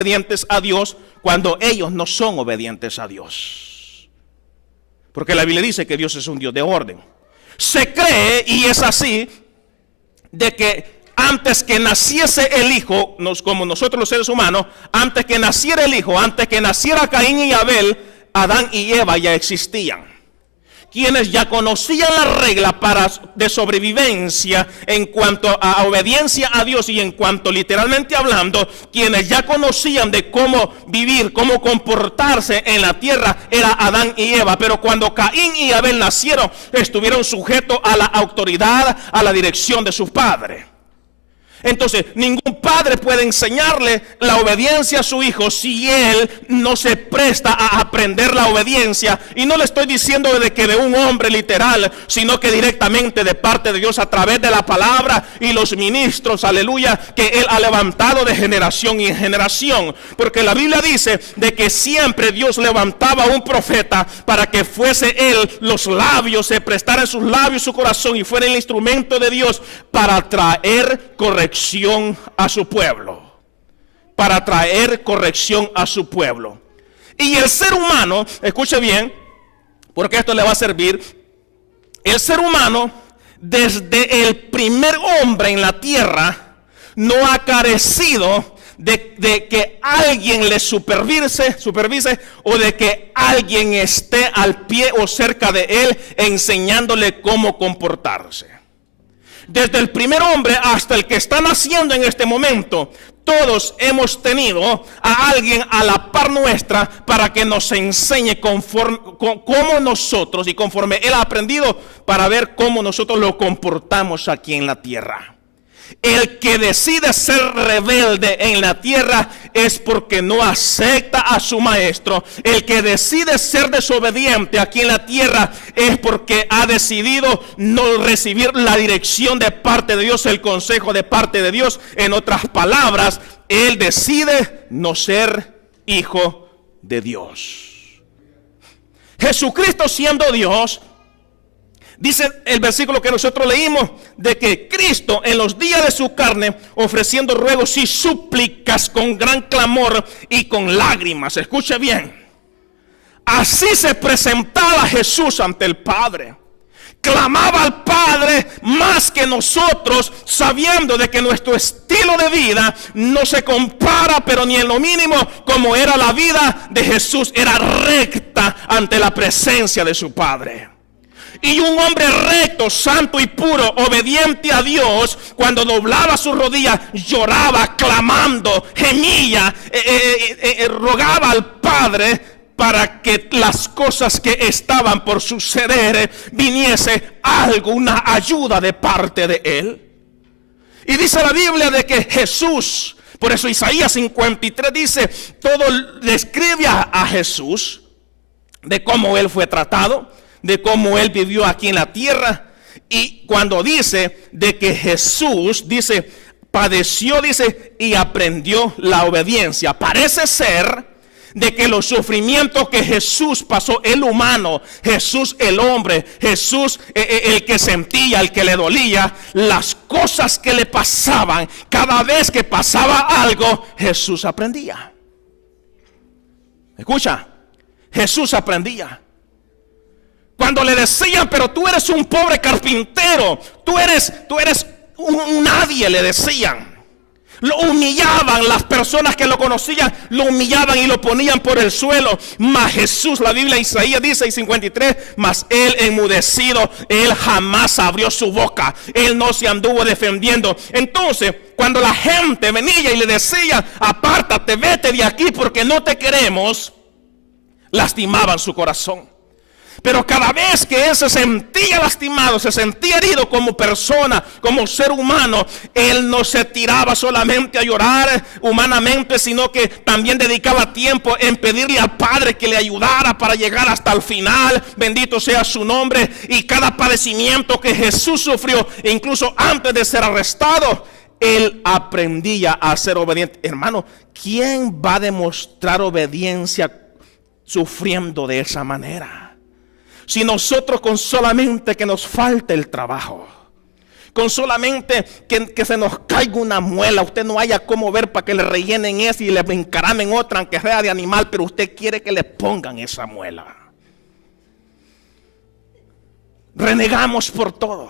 obedientes a Dios cuando ellos no son obedientes a Dios. Porque la Biblia dice que Dios es un Dios de orden. Se cree, y es así, de que antes que naciese el hijo, como nosotros los seres humanos, antes que naciera el hijo, antes que naciera Caín y Abel, Adán y Eva ya existían. Quienes ya conocían la regla de sobrevivencia en cuanto a obediencia a Dios y en cuanto literalmente hablando, quienes ya conocían de cómo vivir, cómo comportarse en la tierra, era Adán y Eva. Pero cuando Caín y Abel nacieron, estuvieron sujetos a la autoridad, a la dirección de su padre. Entonces, ningún padre puede enseñarle la obediencia a su hijo si él no se presta a aprender la obediencia. Y no le estoy diciendo de que de un hombre literal, sino que directamente de parte de Dios a través de la palabra y los ministros, aleluya, que él ha levantado de generación en generación. Porque la Biblia dice de que siempre Dios levantaba a un profeta para que fuese él los labios, se prestara en sus labios su corazón y fuera el instrumento de Dios para traer corrección a su pueblo, para traer corrección a su pueblo. Y el ser humano, escuche bien, porque esto le va a servir. El ser humano, desde el primer hombre en la tierra, no ha carecido de que alguien le supervise o de que alguien esté al pie o cerca de él enseñándole cómo comportarse. Desde el primer hombre hasta el que está naciendo en este momento, todos hemos tenido a alguien a la par nuestra para que nos enseñe cómo nosotros y conforme él ha aprendido para ver cómo nosotros lo comportamos aquí en la tierra. El que decide ser rebelde en la tierra es porque no acepta a su maestro. El que decide ser desobediente aquí en la tierra es porque ha decidido no recibir la dirección de parte de Dios, el consejo de parte de Dios. En otras palabras, él decide no ser hijo de Dios. Jesucristo, siendo Dios, dice el versículo que nosotros leímos, de que Cristo en los días de su carne, ofreciendo ruegos y súplicas con gran clamor y con lágrimas. Escuche bien. Así se presentaba Jesús ante el Padre. Clamaba al Padre más que nosotros, sabiendo de que nuestro estilo de vida no se compara, pero ni en lo mínimo, como era la vida de Jesús. Era recta ante la presencia de su Padre. Y un hombre recto, santo y puro, obediente a Dios, cuando doblaba sus rodillas, lloraba, clamando, gemía, rogaba al Padre para que las cosas que estaban por suceder viniese algo, una ayuda de parte de él. Y dice la Biblia de que Jesús, por eso Isaías 53 dice, todo describe a Jesús, de cómo él fue tratado, de cómo él vivió aquí en la tierra. Y cuando dice de que Jesús, dice, padeció, dice, y aprendió la obediencia. Parece ser de que los sufrimientos que Jesús pasó, el humano, Jesús el hombre, Jesús el que sentía, el que le dolía, las cosas que le pasaban, cada vez que pasaba algo, Jesús aprendía. Escucha, Jesús aprendía. Cuando le decían, pero tú eres un pobre carpintero, tú eres un nadie, le decían. Lo humillaban, las personas que lo conocían lo humillaban y lo ponían por el suelo. Mas Jesús, la Biblia, Isaías dice, y 53, mas él enmudecido, él jamás abrió su boca, él no se anduvo defendiendo. Entonces, cuando la gente venía y le decía, apártate, vete de aquí porque no te queremos, lastimaban su corazón. Pero cada vez que él se sentía lastimado, se sentía herido como persona, como ser humano, él no se tiraba solamente a llorar humanamente, sino que también dedicaba tiempo en pedirle al Padre que le ayudara para llegar hasta el final. Bendito sea su nombre. Y cada padecimiento que Jesús sufrió, incluso antes de ser arrestado, él aprendía a ser obediente. Hermano, ¿quién va a demostrar obediencia sufriendo de esa manera? Si nosotros con solamente que nos falte el trabajo, Con solamente que se nos caiga una muela, usted no haya cómo ver para que le rellenen esa y le encaramen otra, aunque sea de animal, pero usted quiere que le pongan esa muela. Renegamos por todo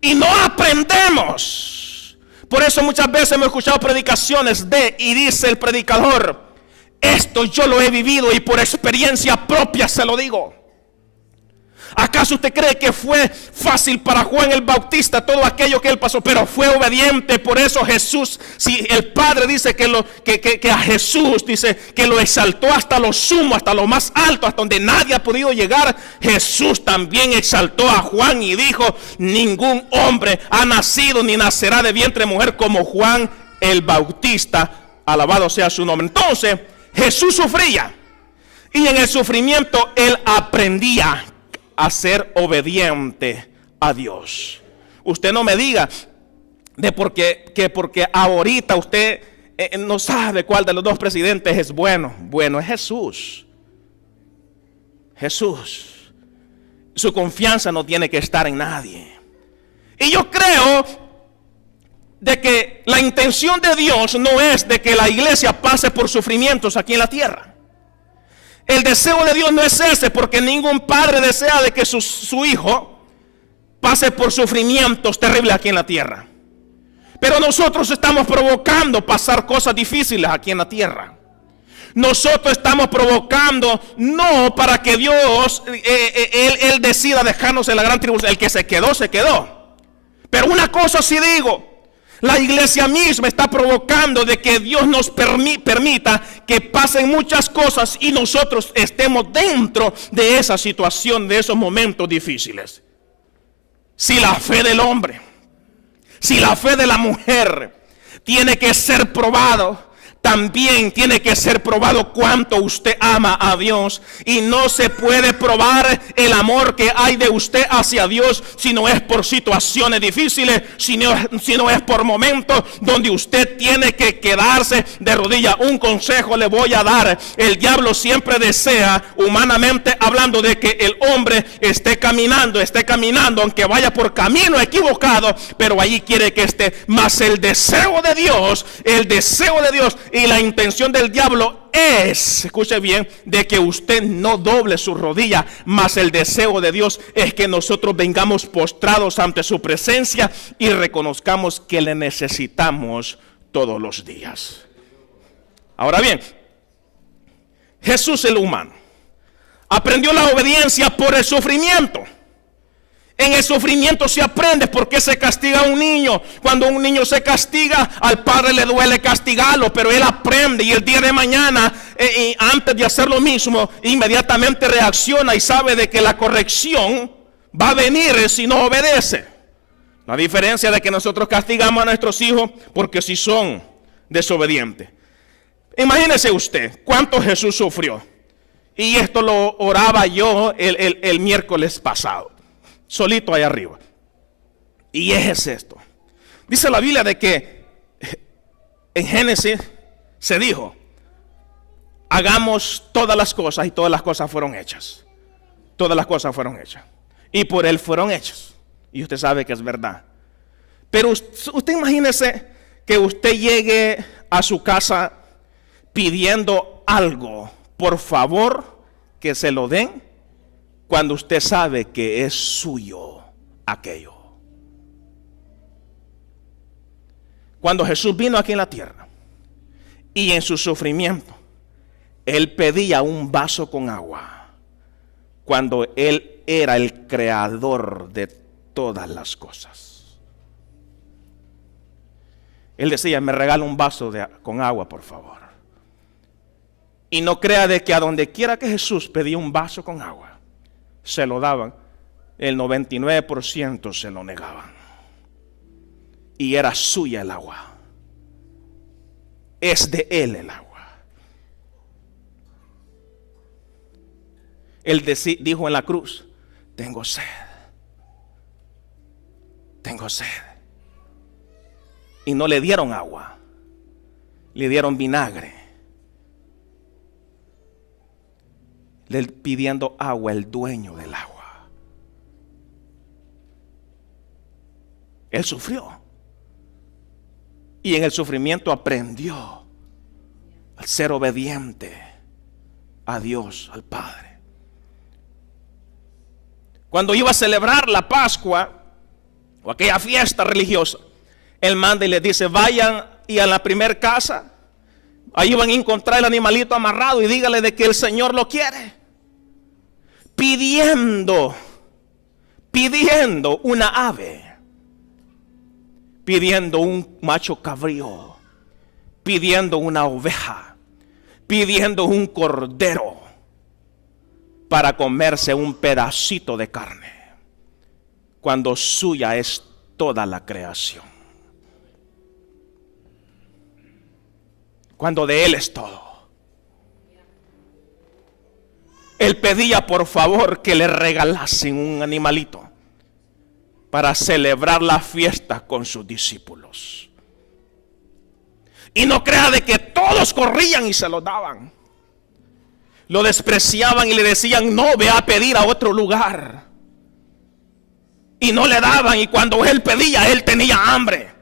y no aprendemos. Por eso muchas veces hemos escuchado predicaciones y dice el predicador: esto yo lo he vivido y por experiencia propia se lo digo. ¿Acaso usted cree que fue fácil para Juan el Bautista todo aquello que él pasó? Pero fue obediente. Por eso Jesús, si el Padre dice que a Jesús dice que lo exaltó hasta lo sumo, hasta lo más alto, hasta donde nadie ha podido llegar, Jesús también exaltó a Juan y dijo: ningún hombre ha nacido ni nacerá de vientre de mujer como Juan el Bautista, alabado sea su nombre. Entonces Jesús sufría, y en el sufrimiento él aprendía a ser obediente a Dios. Usted no me diga porque ahorita usted no sabe cuál de los dos presidentes es bueno. Bueno, es Jesús. Jesús. Su confianza no tiene que estar en nadie. Y yo creo de que la intención de Dios no es de que la iglesia pase por sufrimientos aquí en la tierra. El deseo de Dios no es ese, porque ningún padre desea de que su hijo pase por sufrimientos terribles aquí en la tierra. Pero nosotros estamos provocando pasar cosas difíciles aquí en la tierra. Nosotros estamos provocando, no para que Dios, Él decida dejarnos en la gran tribulación. El que se quedó, se quedó. Pero una cosa sí digo: la iglesia misma está provocando de que Dios nos permita que pasen muchas cosas y nosotros estemos dentro de esa situación, de esos momentos difíciles. Si la fe del hombre, si la fe de la mujer tiene que ser probado, también tiene que ser probado cuánto usted ama a Dios. Y no se puede probar el amor que hay de usted hacia Dios si no es por situaciones difíciles, si no es por momentos donde usted tiene que quedarse de rodillas. Un consejo le voy a dar: el diablo siempre desea, humanamente hablando, de que el hombre esté caminando, aunque vaya por camino equivocado, pero allí quiere que esté. Mas el deseo de Dios y la intención del diablo es, escuche bien, de que usted no doble su rodilla. Mas el deseo de Dios es que nosotros vengamos postrados ante su presencia y reconozcamos que le necesitamos todos los días. Ahora bien, Jesús, el humano, aprendió la obediencia por el sufrimiento. En el sufrimiento se aprende. ¿Por qué se castiga a un niño? Cuando un niño se castiga, al padre le duele castigarlo, pero él aprende, y el día de mañana, antes de hacer lo mismo, inmediatamente reacciona y sabe de que la corrección va a venir si no obedece. La diferencia de que nosotros castigamos a nuestros hijos porque si son desobedientes. Imagínese usted cuánto Jesús sufrió. Y esto lo oraba yo el miércoles pasado, solito ahí arriba. Y es esto: dice la Biblia de que en Génesis se dijo: hagamos todas las cosas, y todas las cosas fueron hechas. Todas las cosas fueron hechas y por Él fueron hechas. Y usted sabe que es verdad. Pero usted imagínese que usted llegue a su casa pidiendo algo, por favor, que se lo den, cuando usted sabe que es suyo aquello. Cuando Jesús vino aquí en la tierra y en su sufrimiento, Él pedía un vaso con agua, cuando Él era el creador de todas las cosas. Él decía: me regala un vaso con agua, por favor. Y no crea de que a donde quiera que Jesús pedía un vaso con agua, se lo daban. El 99% se lo negaban. Y era suya el agua. Es de Él el agua. Él dijo en la cruz: tengo sed. Tengo sed. Y no le dieron agua, le dieron vinagre. Le pidiendo agua el dueño del agua. Él sufrió. Y en el sufrimiento aprendió al ser obediente a Dios, al Padre. Cuando iba a celebrar la Pascua o aquella fiesta religiosa, Él manda y les dice: vayan y a la primer casa, ahí van a encontrar el animalito amarrado y dígale de que el Señor lo quiere. Pidiendo una ave, pidiendo un macho cabrío, pidiendo una oveja, pidiendo un cordero para comerse un pedacito de carne, cuando suya es toda la creación, cuando de Él es todo. Él pedía por favor que le regalasen un animalito para celebrar la fiesta con sus discípulos. Y no crea de que todos corrían y se lo daban. Lo despreciaban y le decían: no, ve a pedir a otro lugar. Y no le daban, y cuando Él pedía, Él tenía hambre.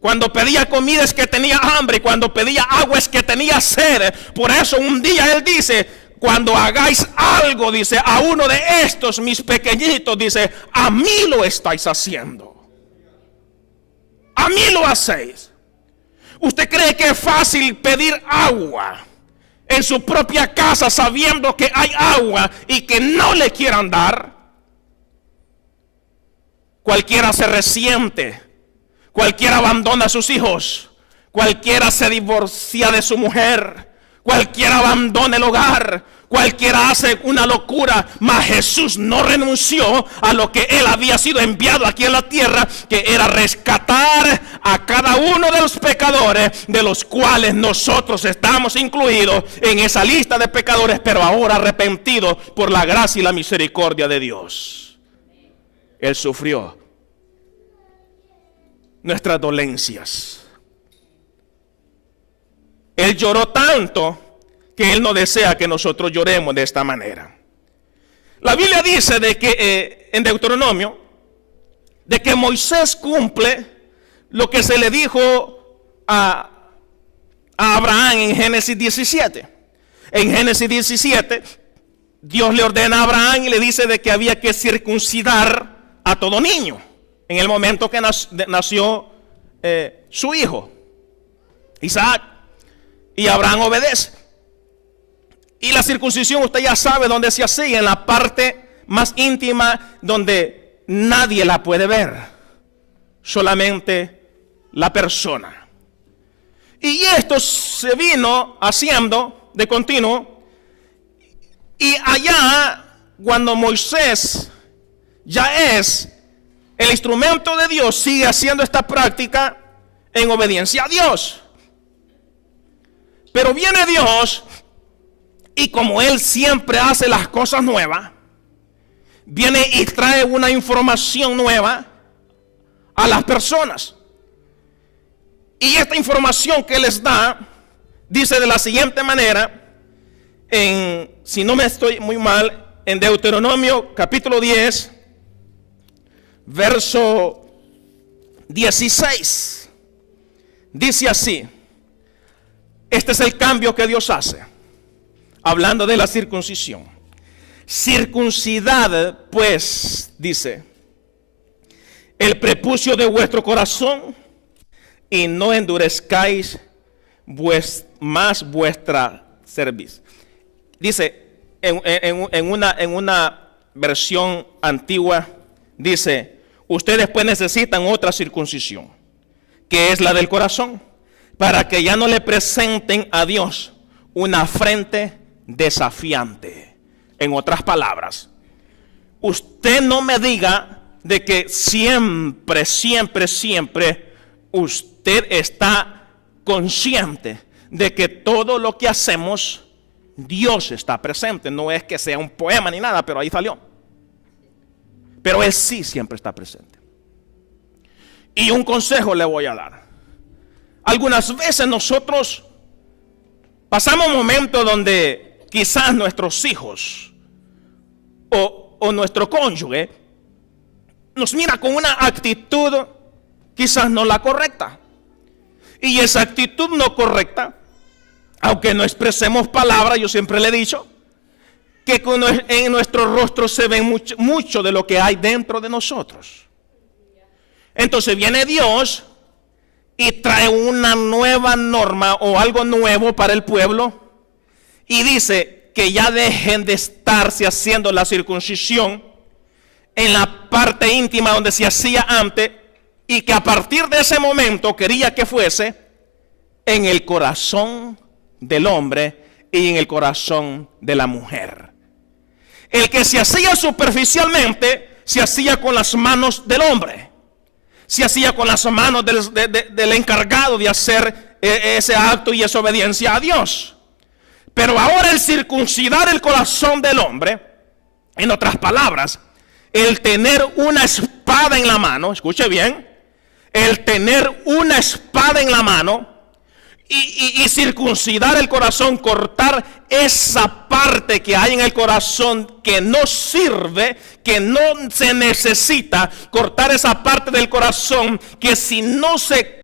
Cuando pedía comida es que tenía hambre, y cuando pedía agua es que tenía sed. Por eso un día Él dice: cuando hagáis algo, dice, a uno de estos mis pequeñitos, dice, a mí lo estáis haciendo. A mí lo hacéis. ¿Usted cree que es fácil pedir agua en su propia casa sabiendo que hay agua y que no le quieran dar? Cualquiera se resiente, cualquiera abandona a sus hijos, cualquiera se divorcia de su mujer, cualquiera abandona el hogar, cualquiera hace una locura, mas Jesús no renunció a lo que Él había sido enviado aquí en la tierra, que era rescatar a cada uno de los pecadores, de los cuales nosotros estamos incluidos en esa lista de pecadores, pero ahora arrepentidos por la gracia y la misericordia de Dios. Él sufrió nuestras dolencias. Él lloró tanto que Él no desea que nosotros lloremos de esta manera. La Biblia dice de que en Deuteronomio, de que Moisés cumple lo que se le dijo a Abraham en Génesis 17. En Génesis 17, Dios le ordena a Abraham y le dice de que había que circuncidar a todo niño en el momento que nació su hijo, Isaac. Y Abraham obedece. Y la circuncisión, usted ya sabe dónde se hacía, en la parte más íntima, donde nadie la puede ver, solamente la persona. Y esto se vino haciendo de continuo. Y allá, cuando Moisés ya es el instrumento de Dios, sigue haciendo esta práctica en obediencia a Dios. Pero viene Dios, y como Él siempre hace las cosas nuevas, viene y trae una información nueva a las personas. Y esta información que les da, dice de la siguiente manera, si no me estoy muy mal, en Deuteronomio capítulo 10, verso 16. Dice así. Este es el cambio que Dios hace, hablando de la circuncisión. Circuncidad, pues, dice, el prepucio de vuestro corazón, y no endurezcáis más vuestra cerviz. Dice, en una versión antigua, dice, ustedes pues necesitan otra circuncisión, que es la del corazón, para que ya no le presenten a Dios una frente desafiante. En otras palabras, usted no me diga de que siempre usted está consciente de que todo lo que hacemos, Dios está presente. No es que sea un poema ni nada, pero ahí salió. Pero Él sí siempre está presente. Y un consejo le voy a dar. Algunas veces nosotros pasamos momentos donde quizás nuestros hijos o nuestro cónyuge nos mira con una actitud quizás no la correcta. Y esa actitud no correcta, aunque no expresemos palabras, yo siempre le he dicho que en nuestro rostro se ve mucho de lo que hay dentro de nosotros. Entonces viene Dios y trae una nueva norma o algo nuevo para el pueblo y dice que ya dejen de estarse haciendo la circuncisión en la parte íntima donde se hacía antes, y que a partir de ese momento quería que fuese en el corazón del hombre y en el corazón de la mujer. El que se hacía superficialmente se hacía con las manos del hombre, se hacía con las manos del encargado de hacer ese acto y esa obediencia a Dios. Pero ahora el circuncidar el corazón del hombre, en otras palabras, el tener una espada en la mano, escuche bien, el tener una espada en la mano y circuncidar el corazón, cortar esa parte que hay en el corazón que no sirve, que no se necesita, cortar esa parte del corazón que si no se